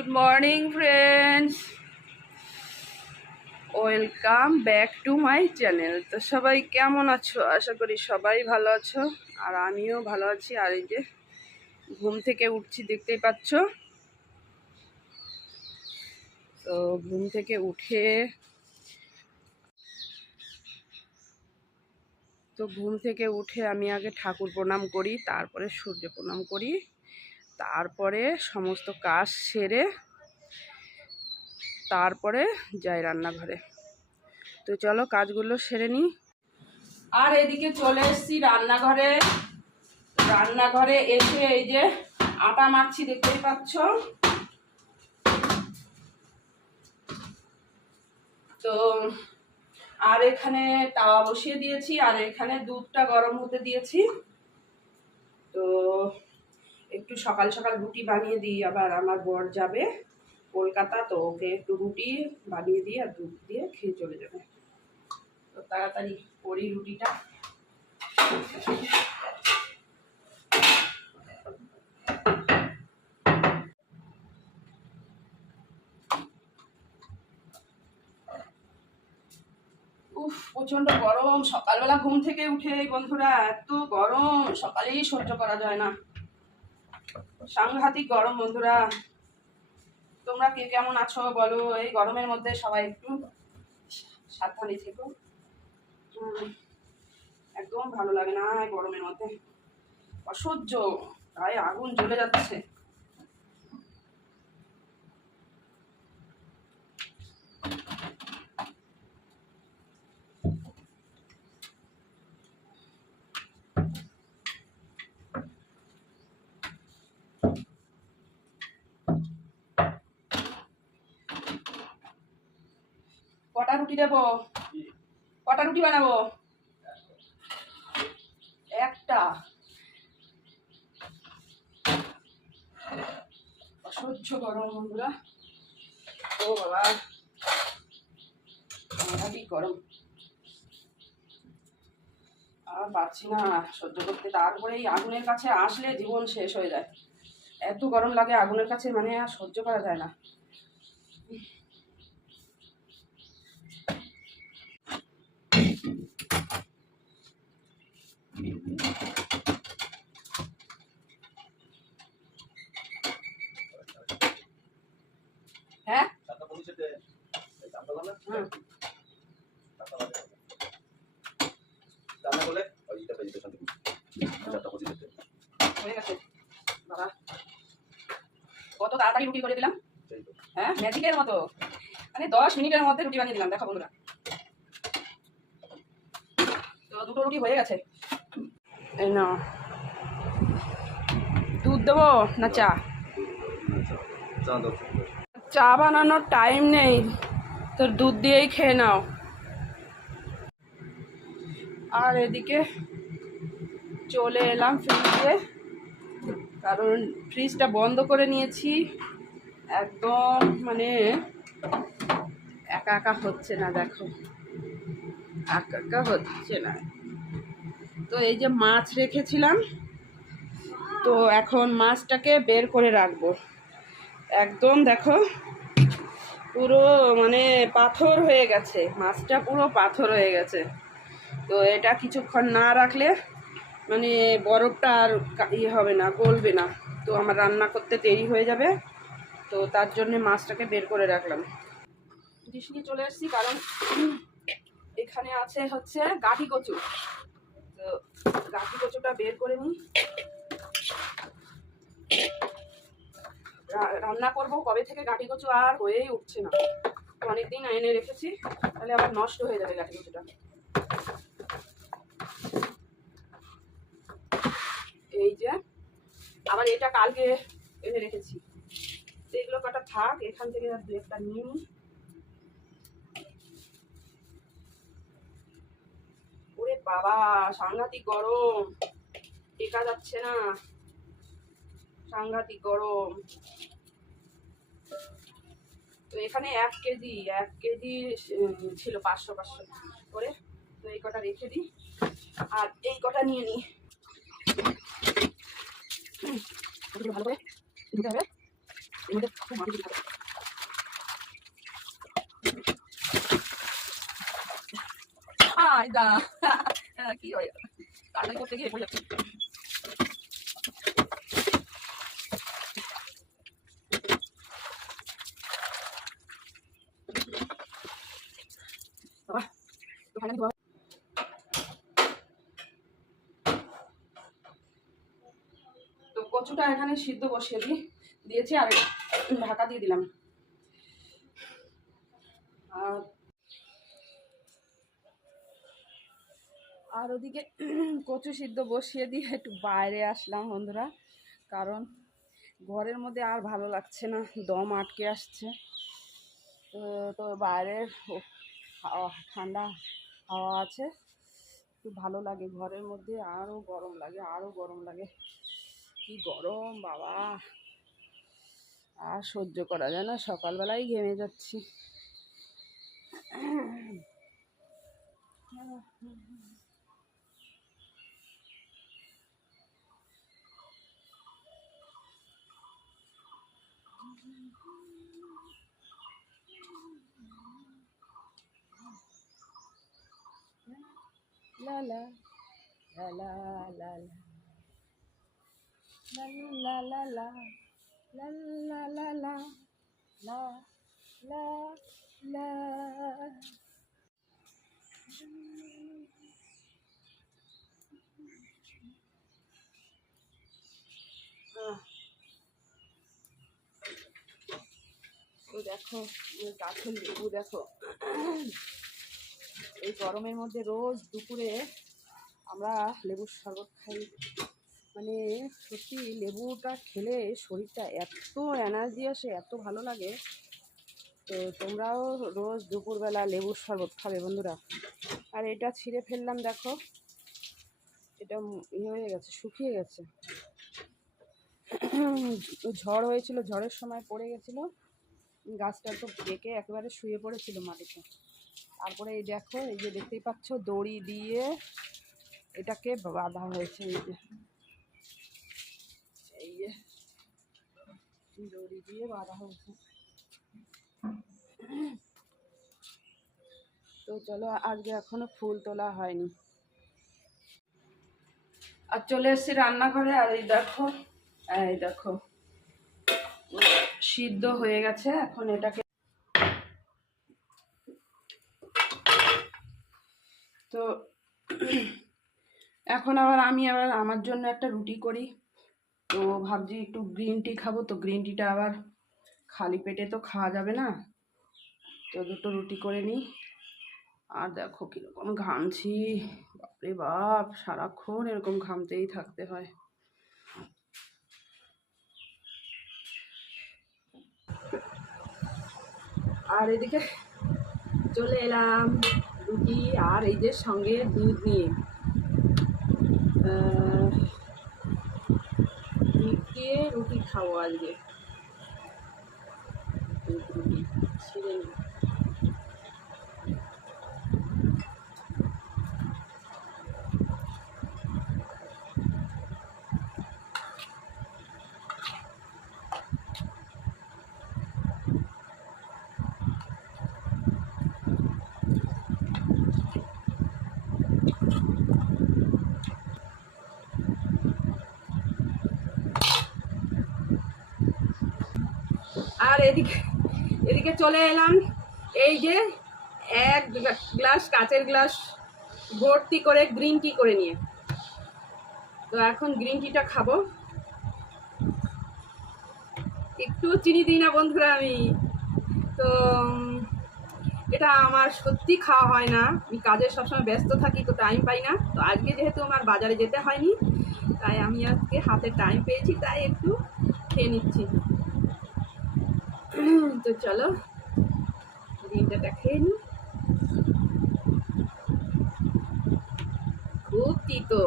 Good morning friends, welcome back to my channel. তো সবাই কেমন আছো? আশা করি সবাই ভালো আছো, আর আমিও ভালো আছি। আর এই যে ঘুম থেকে উঠছি, দেখতেই পাচ্ছ। তো ঘুম থেকে উঠে আমি আগে ঠাকুর প্রণাম করি, তারপরে সূর্য প্রণাম করি, তারপরে সমস্ত কাজ সেরে তারপরে যাই রান্নাঘরে। তো চলো কাজগুলো সেরে নিই। আর এদিকে চলে এসেছি রান্নাঘরে এসে এই যে আটা মাখছি, দেখতেই পাচ্ছ। তো আর এখানে তাওয়া বসিয়ে দিয়েছি, আর এখানে দুধটা গরম হতে দিয়েছি। তো একটু সকাল সকাল রুটি বানিয়ে দিই, আবার আমার বর যাবে কলকাতা, তো ওকে একটু রুটি বানিয়ে দিই আর দুধ দিয়ে খেয়ে চলে যাবে। তো তাড়াতাড়ি করি রুটিটা। উফ, প্রচন্ড গরম। সকালবেলা ঘুম থেকে উঠে বন্ধুরা এত গরম, সকালেই সহ্য করা যায় না। সাংঘাতিক গরম বন্ধুরা। তোমরা কে কেমন আছো বলো? এই গরমের মধ্যে সবাই একটু সাবধানে থেকো। একদম ভালো লাগে না এই গরমের মধ্যে, অসহ্য, গায়ে আগুন জ্বলে যাচ্ছে। কটা রুটি দেবো? কটা রুটি বানাবো? একটা। অসহ্য গরম বন্ধুরা। ও বাবা, সাংঘাতিক গরম, আর পারছি না সহ্য করতে। তারপরে এই আগুনের কাছে আসলে জীবন শেষ হয়ে যায়। এত গরম লাগে আগুনের কাছে, মানে আর সহ্য করা যায় না। হ্যাঁ, হয়ে গেছে বাবা। কত তাড়াতাড়ি রুটি করে দিলাম। হ্যাঁ, ম্যাজিকের মতো, মানে 10 মিনিটের মধ্যে রুটি বানিয়ে দিলাম। দেখো বন্ধুরা, তো দুটো রুটি হয়ে গেছে। এই নাও, দুধ দেবো না চা? চা বানানোর টাইম নেই, তো দুধ দিয়েই খেয়ে নাও। আর এদিকে চলে এলাম ফ্রিজে, কারণ ফ্রিজটা বন্ধ করে নিয়েছি। একদম মানে একা একা হচ্ছে না, দেখো একা একা হচ্ছে না। তো এই যে মাছ রেখেছিলাম, তো এখন মাছটাকে বের করে রাখবো। একদম দেখো পুরো মানে পাথর হয়ে গেছে, মাছটা পুরো পাথর হয়ে গেছে। তো এটা কিছুক্ষণ না রাখলে মানে বরফটা আর হবে না, গলবে না। তো আমার রান্না করতে দেরি হয়ে যাবে, তো তার জন্য মাছটাকে বের করে রাখলাম। ডিশ নিয়ে চলে এসেছি, কারণ এখানে আছে হচ্ছে গাঠি কচু। তো গাঠি কচুটা বের করে নিই। রান্না করব কবে থেকে গাঠি কচু আর হয়েই উঠছে না। অনেকদিন এনে রেখেছি, তাহলে আবার নষ্ট হয়ে যাবে গাঠি কচুটা। এই যে আবার এটা কালকে এনে রেখেছি, এগুলো কটা থাক, এখান থেকে দু একটা নিয়ে নিই। ওরে বাবা, সাংঘাতিক গরম, টেকা যাচ্ছে না, সাংঘাতিক গরম। তো এখানে 1 কেজি ছিল 500 করে। তো এই কটা রেখে দিই, আর এই কটা নিয়ে নিই। ভালো করে দিতে হবে। এর মধ্যে খুব মাটি দিতে হবে। কি হয় তাড়াতাড়ি করতে গিয়ে পড়ে যাচ্ছে। বাবা তো ফাইনালি তো কচুটা এখানে সিদ্ধ বসিয়ে দিয়েছি আর ঢাকা দিয়ে দিলাম। আর ওদিকে কচু সিদ্ধ বসিয়ে দিয়ে একটু বাইরে আসলাম বন্ধুরা, কারণ ঘরের মধ্যে আর ভালো লাগছে না, দম আটকে আসছে। তো বাইরের ঠান্ডা হাওয়া আছে, একটু ভালো লাগে। ঘরের মধ্যে আরও গরম লাগে, কি গরম বাবা, আর সহ্য করা যায় না। সকালবেলায় ঘেমে যাচ্ছি। La la la la la la la la la la la la la la la la দেখো গাছের লেবু দেখো। এই গরমের মধ্যে রোজ দুপুরে আমরা লেবুর শরবত খাই, মানে সত্যি লেবুটা খেলে শরীরটা এত এনার্জি আসে, এত ভালো লাগে। তো তোমরাও রোজ দুপুরবেলা লেবুর শরবত খাবে বন্ধুরা। আর এটা ছিঁড়ে ফেললাম, দেখো এটা হয়ে গেছে, শুকিয়ে গেছে। ঝড় হয়েছিল, ঝড়ের সময় পড়ে গেছিলো, গাছটা তো বেঁকে একেবারে শুয়ে পড়েছিল মাটিতে। তারপরে এই দেখো, এই যে দেখতেই পাচ্ছ দড়ি দিয়ে এটাকে বাঁধা হয়েছে। এই যে দড়ি দিয়ে বাঁধা হয়েছে। তো চলো, আজকে এখনো ফুল তোলা হয়নি। আর চলে এসেছি রান্নাঘরে। আর এই দেখো সিদ্ধ হয়ে গেছে। এখন এটাকে তো এখন আমি আমার জন্য একটা রুটি করি। তো ভাবছি একটু গ্রিন টি খাবো, তো গ্রিন টিটা আবার খালি পেটে তো খাওয়া যাবে না, তো দুটো রুটি করে নিই। আর দেখো কীরকম ঘামছি, বাপরে বাপ, সারাক্ষণ এরকম ঘামতেই থাকতে হয়। আর এদিকে চলে এলাম রুটি আর এই যে সঙ্গে দুধ নিয়ে, দুধ দিয়ে রুটি খাবো আজকে। রুটি ছিঁড়ে নিই। আর এদিকে চলে এলাম, এই যে এক গ্লাস, কাচের গ্লাস ভর্তি করে গ্রিন টি করে নিয়ে। তো এখন গ্রিন টিটা খাবো। একটু চিনি দিই না বন্ধুরা আমি, তো এটা আমার সত্যি খাওয়া হয় না। আমি কাজে সবসময় ব্যস্ত থাকি, তো টাইম পাই না। তো আজকে যেহেতু আমার বাজারে যেতে হয়নি, তাই আমি আজকে হাতে টাইম পেয়েছি, তাই একটু খেয়ে নিচ্ছি। তো চলো গ্রিনটা খেয়ে নিই। খুব তিতো।